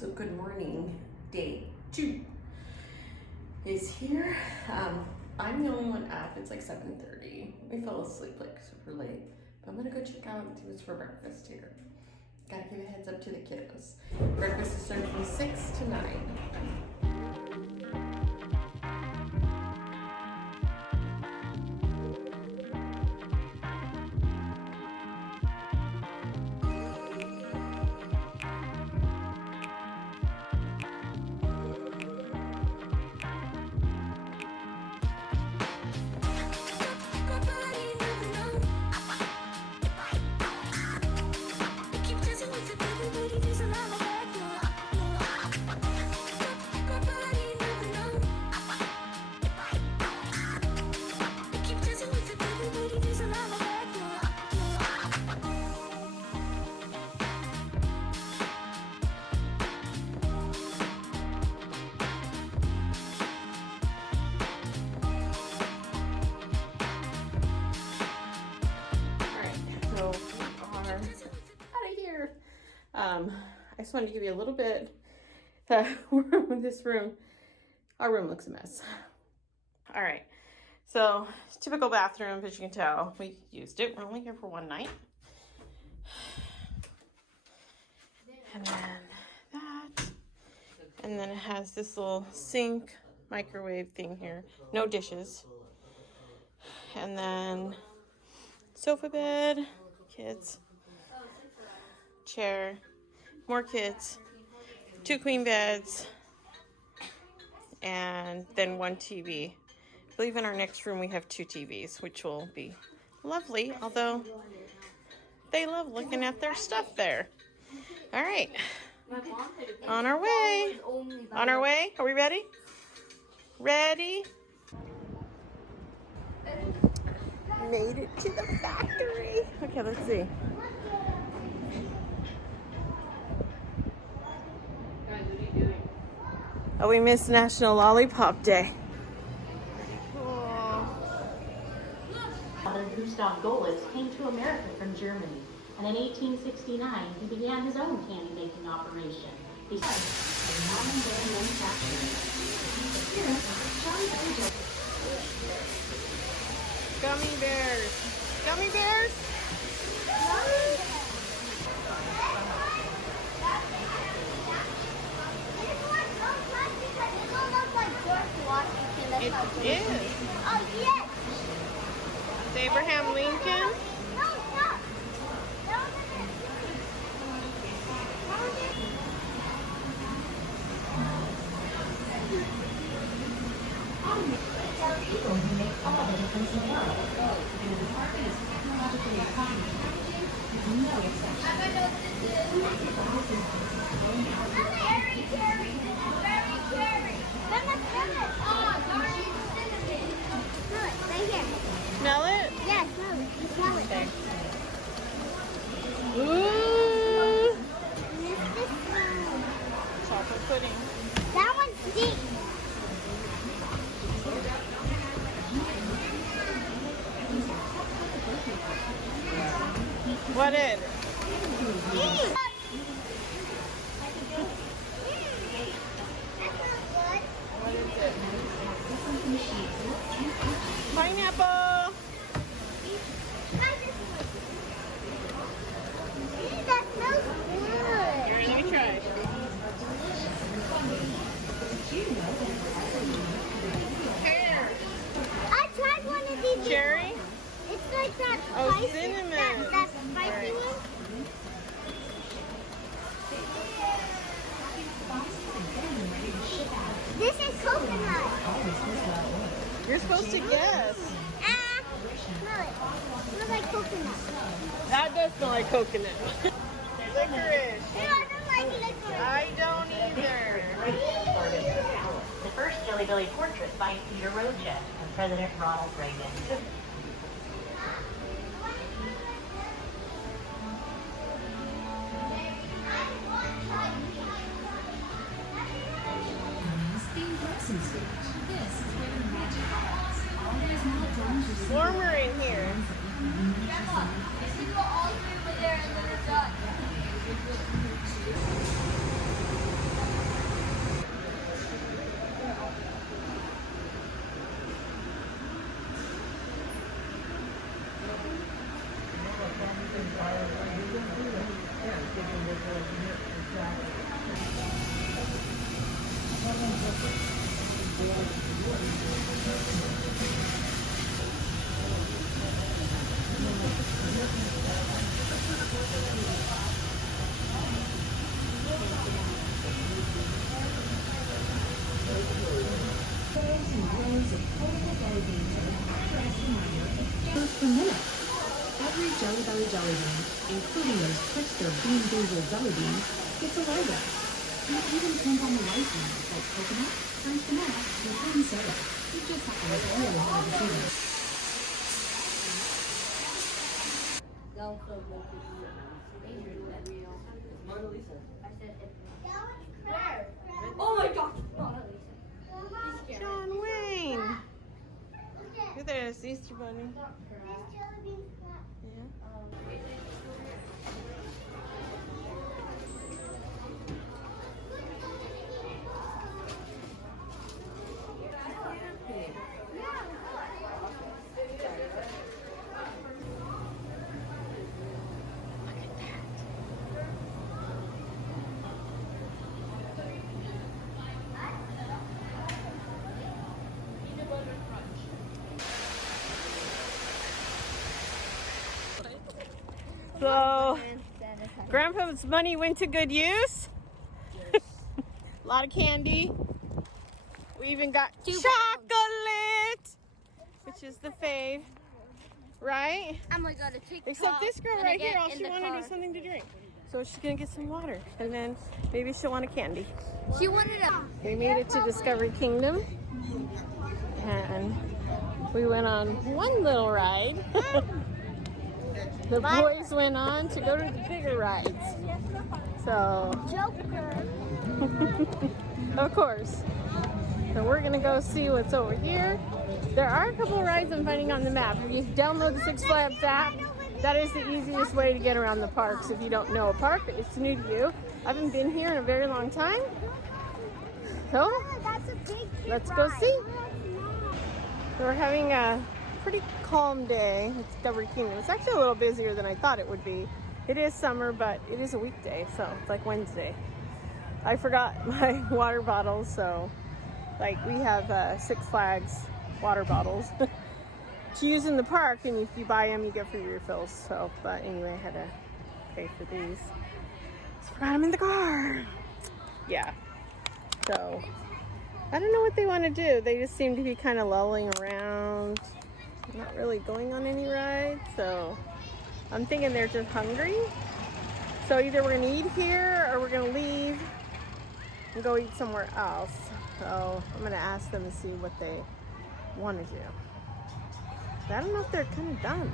So good morning. Day 2 is here. I'm the only one up. It's like 7:30. We fell asleep like super late. But I'm gonna go check out and see what's for breakfast here. Gotta give a heads up to the kiddos. Breakfast is served from 6 to 9. I just wanted to give you a little bit of this room. Our room looks a mess. All right, so typical bathroom, as you can tell, we used it. We're only here for one night. And then that, and then it has this little sink, microwave thing here. No dishes. And then sofa bed, kids, chair, more kids, 2 queen beds, and then 1 TV. I believe in our next room we have 2 TVs, which will be lovely, although they love looking at their stuff there. All right, on our way. On our way. Are we ready? Ready? Made it to the factory. Okay, let's see. Oh, we missed National Lollipop Day. Cool. Father Gustav Golis came to America from Germany, and in 1869 he began his own candy making operation. He started a modern-day manufacturing. Gummy bears. Gummy bears? It is. Oh, yes. It's Abraham Lincoln. No, stop. People who make all the difference in the world. The department is technologically refined packaging is no exception. I know what this is. Very cherry. This is very cherry. Let me smell it. Oh, darn it. Cinnamon. Smell it. Right here. Smell it? Yeah, smell it. You smell it. Okay. Ooh. This one. Chocolate pudding. That one's deep. What is? That's not good. What is it? Pineapple. Try this one. That smells good. Here, let me try. Pear. I tried one of these. Cherry. It's like that Oh, spicy, cinnamon. that spicy Right. one. This is coconut. You're supposed to guess. Smell it. Smells like coconut. That does smell like coconut. Licorice. Ew, I don't like licorice. I don't either. The first Jelly Belly portrait by Peter Rocha and President Ronald Reagan. Warmer in here. If you go all the way over there and then it's done. Per minute. Every Jelly Belly jelly bean, including those trickster Bean Boozled jelly beans, gets a logo. And it even depends on the license, like coconut, French vanilla, and cream soda. You just have to look really hard to see them. Oh my gosh, Mona Lisa. John Wayne. Look at this Easter bunny. Yeah. So, Grandpa's money went to good use. A lot of candy. We even got chocolate, which is the fave, right? I'm gonna go to TikTok. Except this girl right here, all she wanted was something to drink. So she's gonna get some water, and then maybe she'll want a candy. She wanted a. We made it to Discovery Kingdom, and we went on one little ride. The boys went on to go to the bigger rides. So, Joker. of course. So we're gonna go see what's over here. There are a couple of rides I'm finding on the map. If you download the Six Flags app, that is the easiest way to get around the parks if you don't know a park. It's new to you. I haven't been here in a very long time. So, That's a big let's go see. We're having a pretty calm day at Discovery Kingdom. It's actually a little busier than I thought it would be. It is summer, but it is a weekday, so it's like Wednesday. I forgot my water bottles, so like we have Six Flags water bottles to use in the park, and if you buy them, you get free refills. So, but anyway, I had to pay for these. Just forgot them in the car. Yeah. So I don't know what they want to do. They just seem to be kind of lolling around. Not really going on any rides, so I'm thinking they're just hungry. So either we're gonna eat here or we're gonna leave and go eat somewhere else. So I'm gonna ask them to see what they want to do. But I don't know if they're kind of done.